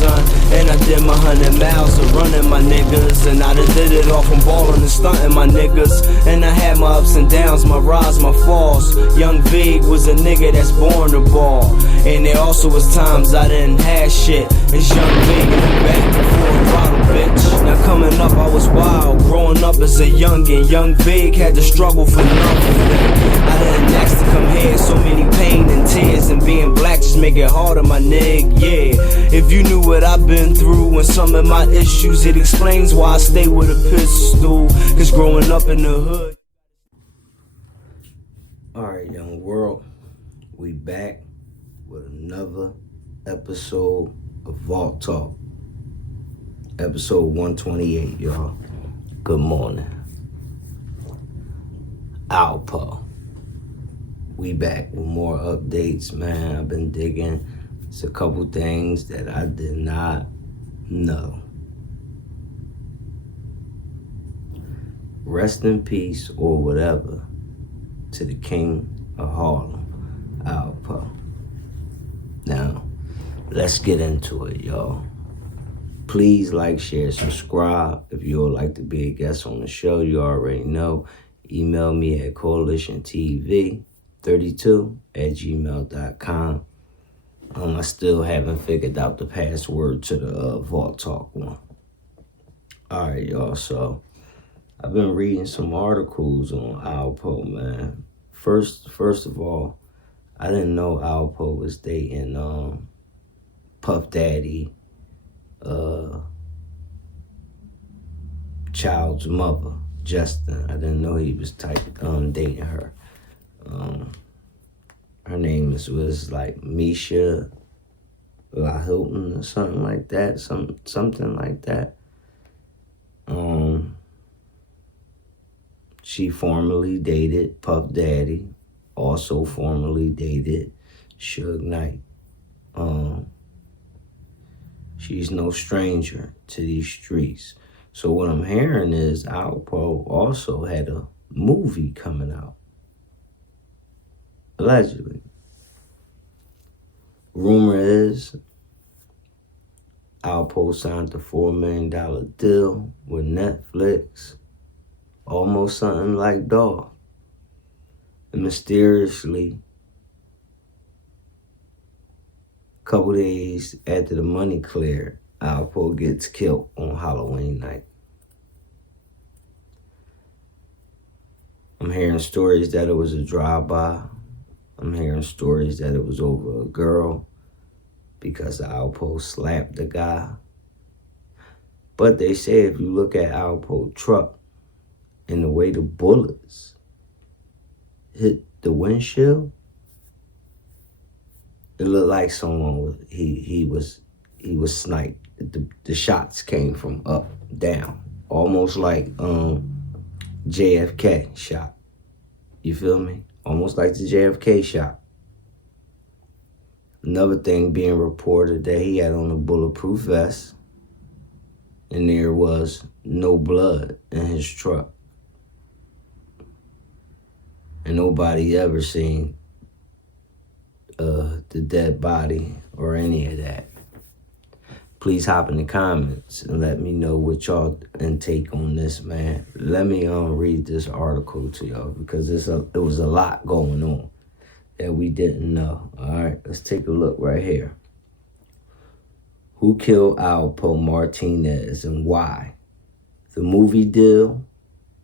son. And I did my 100 miles of running, my niggas. And I done did it all from ballin' and stunting, my niggas. And I had my ups and downs, my rise, my falls. Young Vig was a nigga that's born to ball. And there also was times I didn't have shit. It's Young Vig in the back before a throttle, bitch. Now coming up I was wild, growing up as a youngin'. Young Vig had to struggle for nothing. I didn't ask to come here, so many pain and tears. And being black just make it harder, my nigga, yeah. If you knew what I've been through and some of my issues, it explains why I stay with a pistol. Cause growing up in the hood. Alright, young world, we back with another episode of aultTalk. Episode 128, y'all. Good morning. Alpo. We back with more updates, man. I've been digging. It's a couple things that I did not know. Rest in peace or whatever to the king of Harlem, Alpo. Now, let's get into it, y'all. Please like, share, subscribe. If you would like to be a guest on the show, you already know. Email me at CoalitionTv32@gmail.com. I still haven't figured out the password to the aultTalk one. All right, y'all. So I've been reading some articles on Alpo, man. First of all, I didn't know Alpo was dating Puff Daddy, child's mother, Justin. I didn't know he was dating her. Her name was like Misa Hylton or something like that. Something like that. She formerly dated Puff Daddy, also formerly dated Suge Knight. She's no stranger to these streets. So what I'm hearing is Alpo also had a movie coming out. Allegedly. Rumor is Alpo signed a $4 million deal with Netflix. Almost something like Dog. And mysteriously, a couple days after the money cleared, Alpo gets killed on Halloween night. I'm hearing stories that it was a drive-by. I'm hearing stories that it was over a girl because Alpo slapped the guy. But they say if you look at Alpo's truck and the way the bullets hit the windshield, it looked like someone he was sniped. The shots came from up, down, almost like JFK shot. You feel me? Almost like the JFK shot. Another thing being reported that he had on a bulletproof vest and there was no blood in his truck. And nobody ever seen the dead body or any of that. Please hop in the comments and let me know what y'all intake on this, man. Let me read this article to y'all because it was a lot going on that we didn't know. All right, let's take a look right here. Who killed Alpo Martinez and why? The movie deal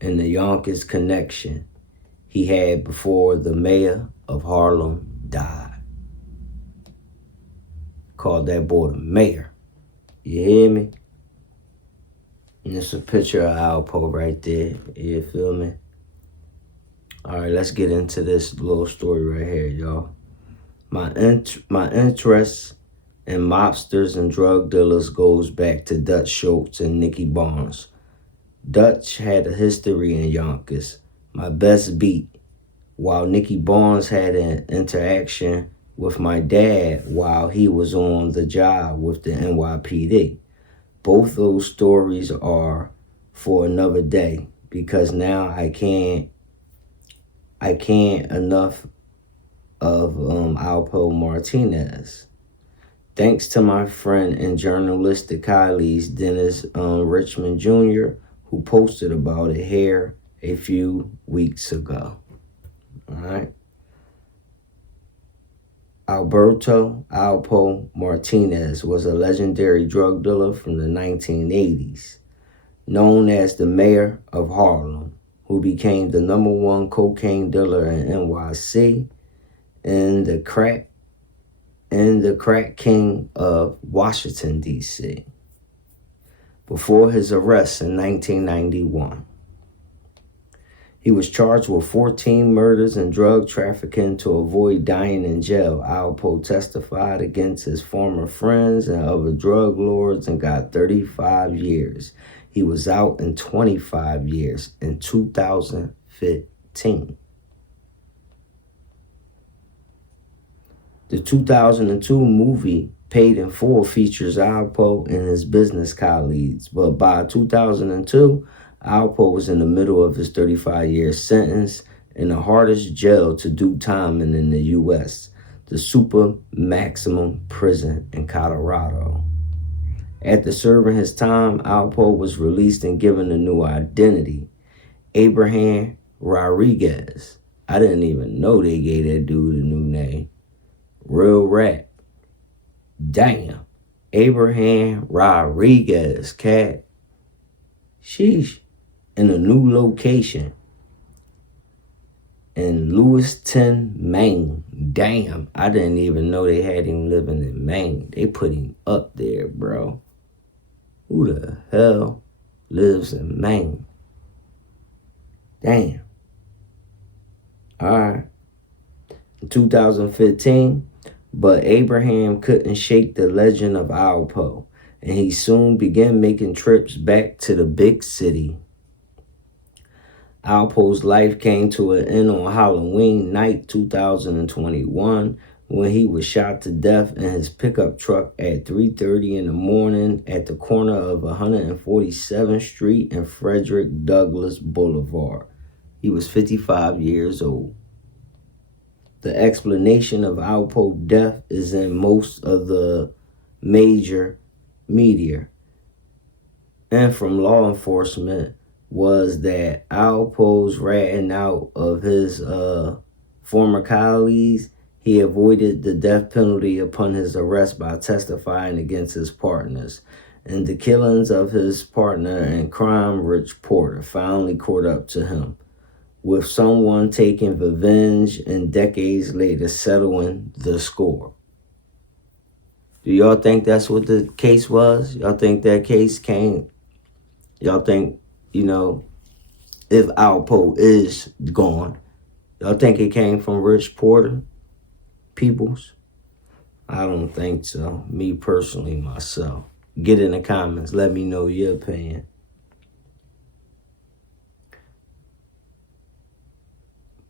and the Yonkers connection he had before the mayor of Harlem died. Called that boy the mayor. You hear me? And it's a picture of Alpo right there. You feel me? All right, let's get into this little story right here, y'all. My interest in mobsters and drug dealers goes back to Dutch Schultz and Nicky Barnes. Dutch had a history in Yonkers, my best beat, while Nicky Barnes had an interaction with my dad while he was on the job with the NYPD. Both those stories are for another day because now I can't enough of Alpo Martinez. Thanks to my friend and journalistic colleagues, Dennis Richmond Jr., who posted about it here a few weeks ago. All right. Alberto Alpo Martinez was a legendary drug dealer from the 1980s, known as the Mayor of Harlem, who became the #1 cocaine dealer in NYC and the crack king of Washington, D.C. before his arrest in 1991. He was charged with 14 murders and drug trafficking to avoid dying in jail. Alpo testified against his former friends and other drug lords and got 35 years. He was out in 25 years in 2015. The 2002 movie Paid in Full features Alpo and his business colleagues, but by 2002, Alpo was in the middle of his 35-year sentence in the hardest jail to do time in the U.S., the Super Maximum Prison in Colorado. After serving his time, Alpo was released and given a new identity, Abraham Rodriguez. I didn't even know they gave that dude a new name. Real rat. Damn. Abraham Rodriguez, cat. Sheesh. In a new location in Lewiston, Maine. Damn, I didn't even know they had him living in Maine. They put him up there, bro. Who the hell lives in Maine? Damn. All right. In 2015, but Abraham couldn't shake the legend of Alpo, and he soon began making trips back to the big city. Alpo's life came to an end on Halloween night 2021 when he was shot to death in his pickup truck at 3:30 in the morning at the corner of 147th Street and Frederick Douglass Boulevard. He was 55 years old. The explanation of Alpo's death is in most of the major media and from law enforcement was that Alpo's ratting out of his former colleagues. He avoided the death penalty upon his arrest by testifying against his partners. And the killings of his partner in crime, Rich Porter, finally caught up to him, with someone taking revenge and decades later settling the score. Do y'all think that's what the case was? Y'all think that case came? Y'all think, if Alpo is gone, y'all think it came from Rich Porter? Peoples? I don't think so. Me personally, myself. Get in the comments. Let me know your opinion.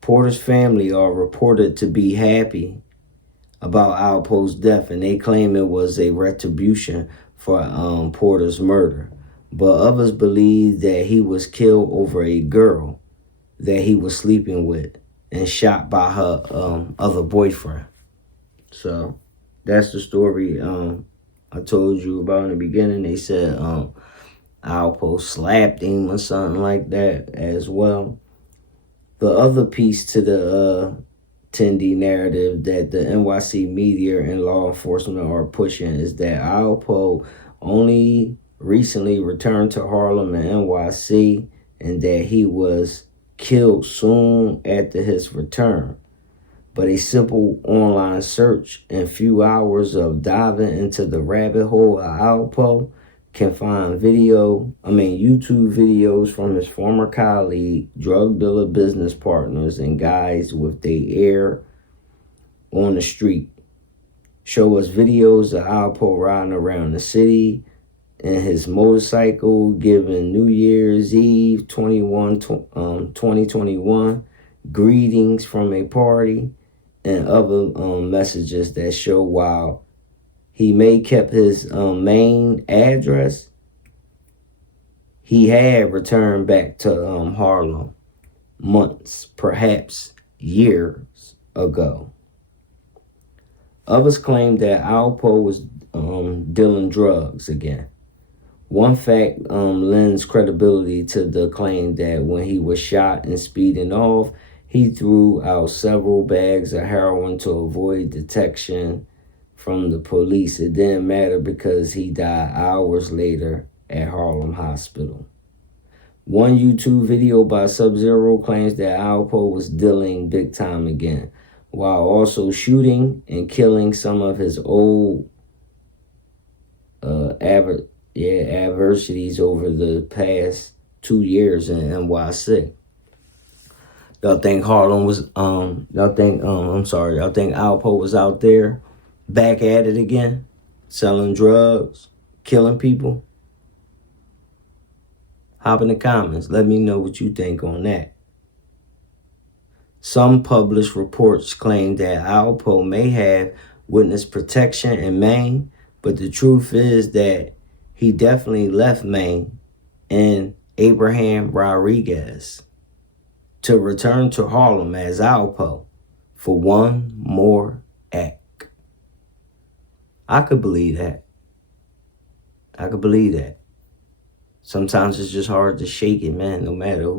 Porter's family are reported to be happy about Alpo's death, and they claim it was a retribution for Porter's murder. But others believe that he was killed over a girl that he was sleeping with and shot by her other boyfriend. So that's the story I told you about in the beginning. They said Alpo slapped him or something like that as well. The other piece to the Tindy narrative that the NYC media and law enforcement are pushing is that Alpo only recently returned to Harlem and NYC and that he was killed soon after his return. But a simple online search and few hours of diving into the rabbit hole of Alpo can find YouTube videos from his former colleague, drug dealer business partners, and guys with their air on the street. Show us videos of Alpo riding around the city in his motorcycle, giving New Year's Eve 2021 greetings from a party, and other messages that show while he may kept his main address, he had returned back to Harlem months, perhaps years ago. Others claim that Alpo was dealing drugs again. One fact lends credibility to the claim that when he was shot and speeding off, he threw out several bags of heroin to avoid detection from the police. It didn't matter because he died hours later at Harlem Hospital. One YouTube video by Sub-Zero claims that Alpo was dealing big time again, while also shooting and killing some of his old adversities over the past 2 years in NYC. Y'all think Alpo was out there back at it again, selling drugs, killing people? Hop in the comments. Let me know what you think on that. Some published reports claim that Alpo may have witness protection in Maine, but the truth is that he definitely left Maine and Abraham Rodriguez to return to Harlem as Alpo for one more act. I could believe that. Sometimes it's just hard to shake it, man. No matter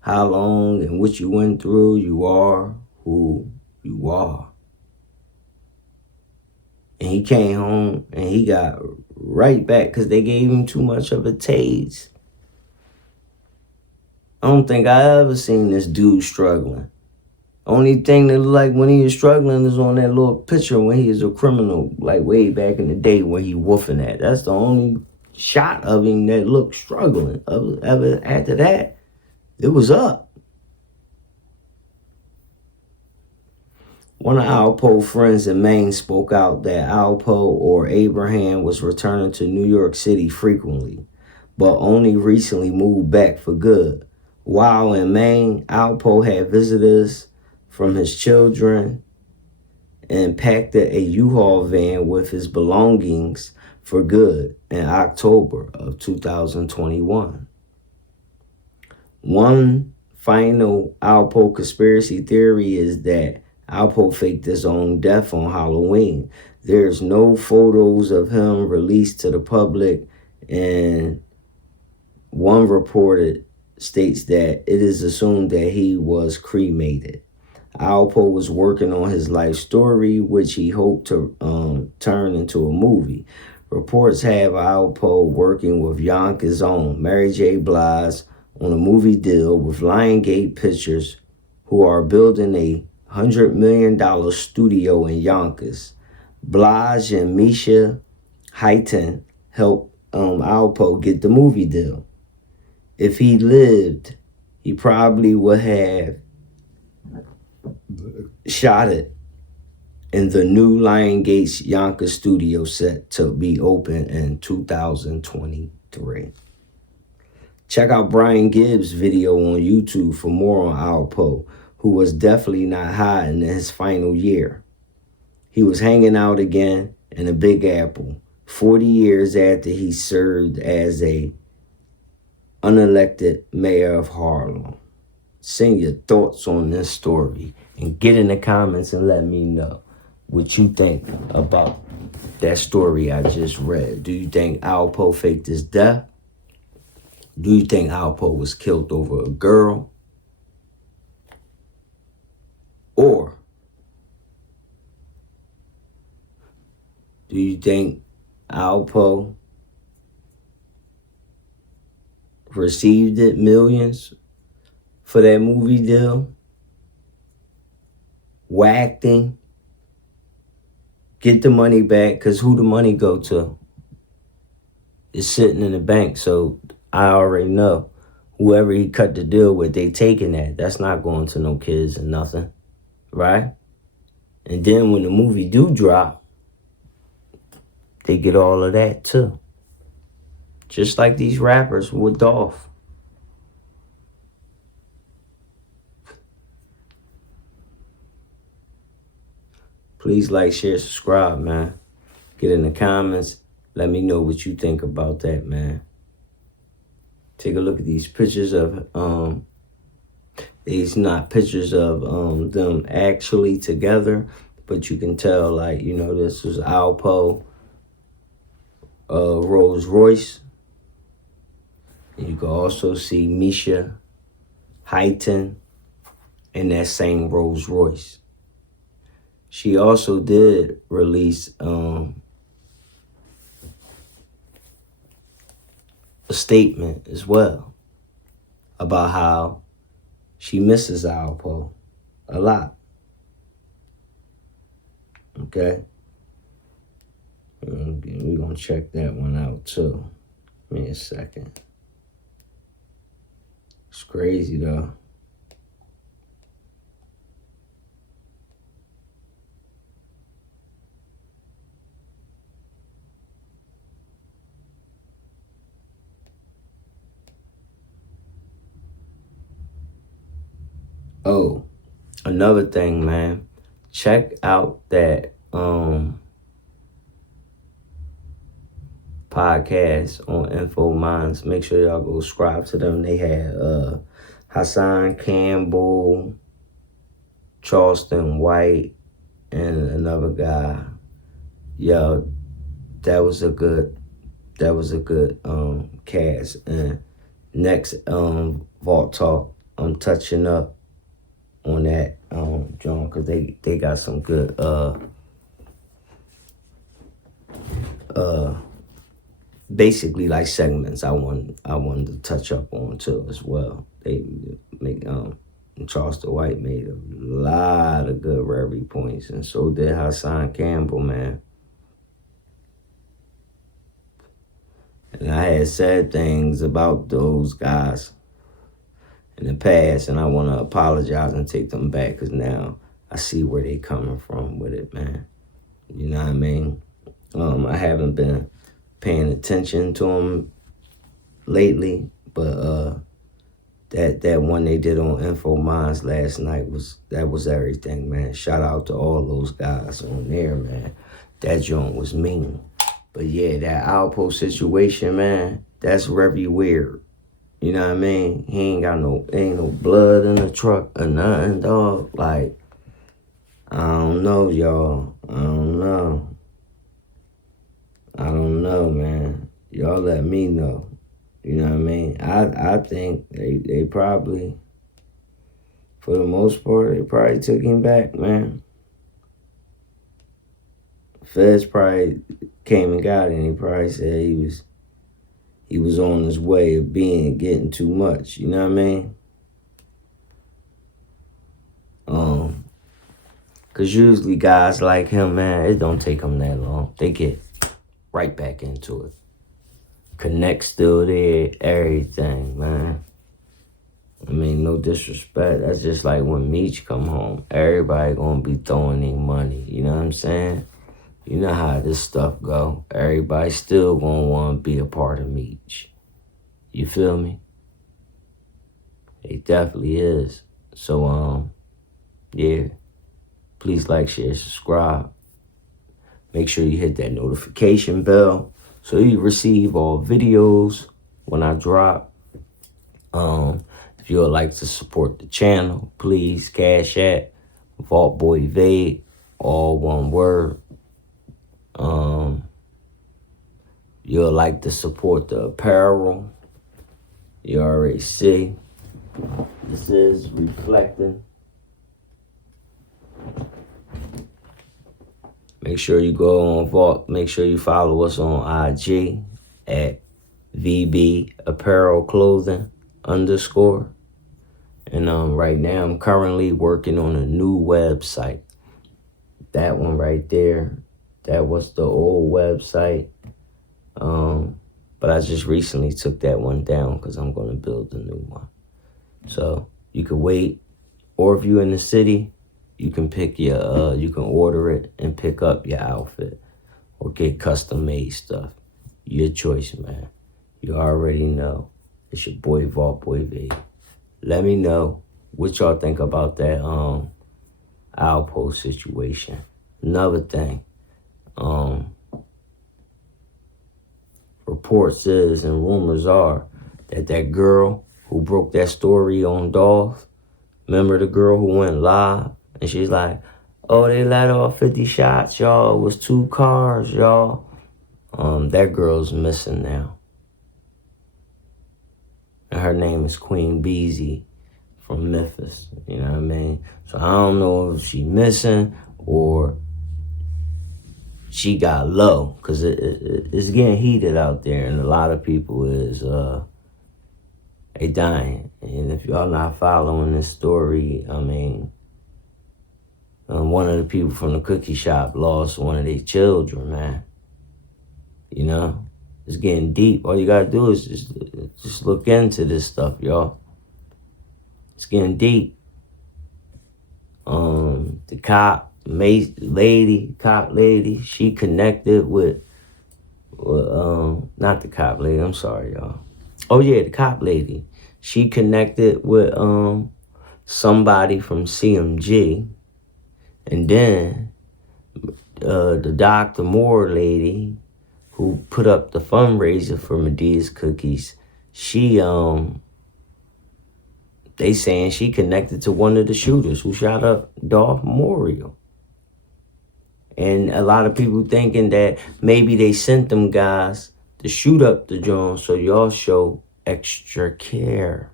how long and what you went through, you are who you are. And he came home and he got right back because they gave him too much of a taste. I don't think I ever seen this dude struggling. Only thing that looked like when he was struggling is on that little picture when he was a criminal, like way back in the day when he woofing at. That's the only shot of him that looked struggling. After that, it was up. One of Alpo's friends in Maine spoke out that Alpo or Abraham was returning to New York City frequently, but only recently moved back for good. While in Maine, Alpo had visitors from his children and packed a U-Haul van with his belongings for good in October of 2021. One final Alpo conspiracy theory is that Alpo faked his own death on Halloween. There's no photos of him released to the public, and one reported states that it is assumed that he was cremated. Alpo was working on his life story, which he hoped to turn into a movie. Reports have Alpo working with Yonkers' own Mary J. Blige on a movie deal with Lionsgate Pictures, who are building a $100 million studio in Yonkers. Blige and Misa Hylton helped Alpo get the movie deal. If he lived, he probably would have shot it in the new Lionsgate's Yonkers studio set to be open in 2023. Check out Brian Gibbs' video on YouTube for more on Alpo, who was definitely not hiding in his final year. He was hanging out again in the Big Apple 40 years after he served as a unelected mayor of Harlem. Send your thoughts on this story and get in the comments and let me know what you think about that story I just read. Do you think Alpo faked his death? Do you think Alpo was killed over a girl? Or do you think Alpo received it millions for that movie deal? Whacked him? Get the money back, because who the money go to? It's sitting in the bank, so I already know. Whoever he cut the deal with, they taking that. That's not going to no kids or nothing, right? And then when the movie do drop, they get all of that too. Just like these rappers with Dolph. Please like, share, subscribe, man. Get in the comments. Let me know what you think about that, man. Take a look at these pictures of, these not pictures of them actually together, but you can tell, like, you know, this was Alpo, Rolls Royce. And you can also see Misa Hylton in that same Rolls Royce. She also did release a statement as well about how she misses Alpo a lot. Okay? We're going to check that one out too. Give me a second. It's crazy though. Oh, another thing, man. Check out that podcast on Info Minds. Make sure y'all go subscribe to them. They had Hassan Campbell, Charleston White, and another guy. Yo, that was a good cast. And next aultTalk, I'm touching up on that John, because they got some good basically like segments I wanted to touch up on too as well. They make Charleston White made a lot of good rally points, and so did Hassan Campbell, man. And I had said things about those guys in the past, and I want to apologize and take them back, because now I see where they coming from with it, man. You know what I mean? I haven't been paying attention to them lately, but that one they did on Info Minds last night was everything, man. Shout out to all those guys on there, man. That joint was mean. But yeah, that Alpo situation, man, that's very weird. You know what I mean? He ain't no blood in the truck or nothing, dog. Like, I don't know, y'all. I don't know, man. Y'all let me know. You know what I mean? I think they probably, for the most part, they probably took him back, man. Feds probably came and got him. He probably said he was on his way of getting too much. You know what I mean? Cause usually guys like him, man, it don't take them that long. They get right back into it. Connect still there, everything, man. I mean, no disrespect. That's just like when Meech come home. Everybody gonna be throwing in money. You know what I'm saying? You know how this stuff go. Everybody still gonna want to be a part of Meech. You feel me? It definitely is. So, yeah. Please like, share, subscribe. Make sure you hit that notification bell so you receive all videos when I drop. If you would like to support the channel, please Cash App, Vault Boy Vague, all one word. You'll like to support the apparel. You already see. This is reflecting. Make sure you go on Vault. Make sure you follow us on IG at VB Apparel Clothing _. And right now I'm currently working on a new website. That one right there, that was the old website. But I just recently took that one down because I'm going to build a new one. So you can wait, or if you're in the city, you can pick your, you can order it and pick up your outfit or get custom made stuff. Your choice, man. You already know. It's your boy, Vault Boy V. Let me know what y'all think about that Alpo situation. Another thing, reports is and rumors are that girl who broke that story on Dolph, remember the girl who went live? And she's like, Oh, they let off 50 shots, y'all. It was 2 cars, y'all. That girl's missing now. And her name is Queen Bezzy from Memphis. You know what I mean? So I don't know if she missing or she got low, because it's getting heated out there, and a lot of people is they dying. And if y'all not following this story, I mean, one of the people from the cookie shop lost one of their children, man. You know, it's getting deep. All you gotta do is just look into this stuff, y'all. It's getting deep. The cop lady, she connected with, not the cop lady, I'm sorry, y'all. Oh yeah, the cop lady. She connected with somebody from CMG. And then the Dr. Moore lady who put up the fundraiser for Medea's Cookies, she they saying she connected to one of the shooters who shot up Dolph Memorial. And a lot of people thinking that maybe they sent them guys to shoot up the joint, so y'all show extra care.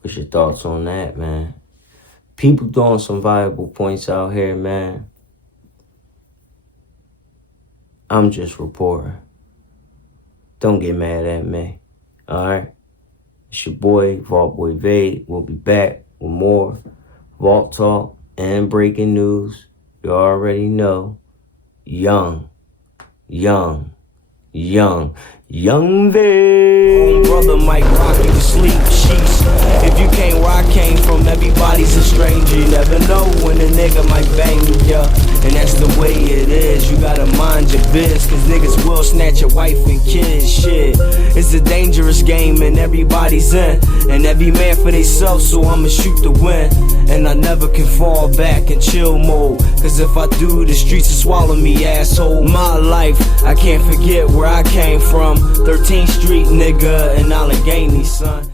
What's your thoughts on that, man? People throwing some viable points out here, man. I'm just reporting. Don't get mad at me. Alright? It's your boy, Vault Boy Vade. We'll be back with more Vault Talk and breaking news. You already know. Young Vade. Brother might rock you to sleep. Sheesh. If you can't where I came from, everybody's a stranger. You never know when a nigga might bang you, yeah. And that's the way it is. You gotta mind your biz, cause niggas will snatch your wife and kids. Shit, it's a dangerous game and everybody's in. And every man for theyself, so I'ma shoot to win. And I never can fall back in chill mode, cause if I do, the streets will swallow me, asshole. My life, I can't forget where I came from. 13th Street, nigga, in Allegheny, son.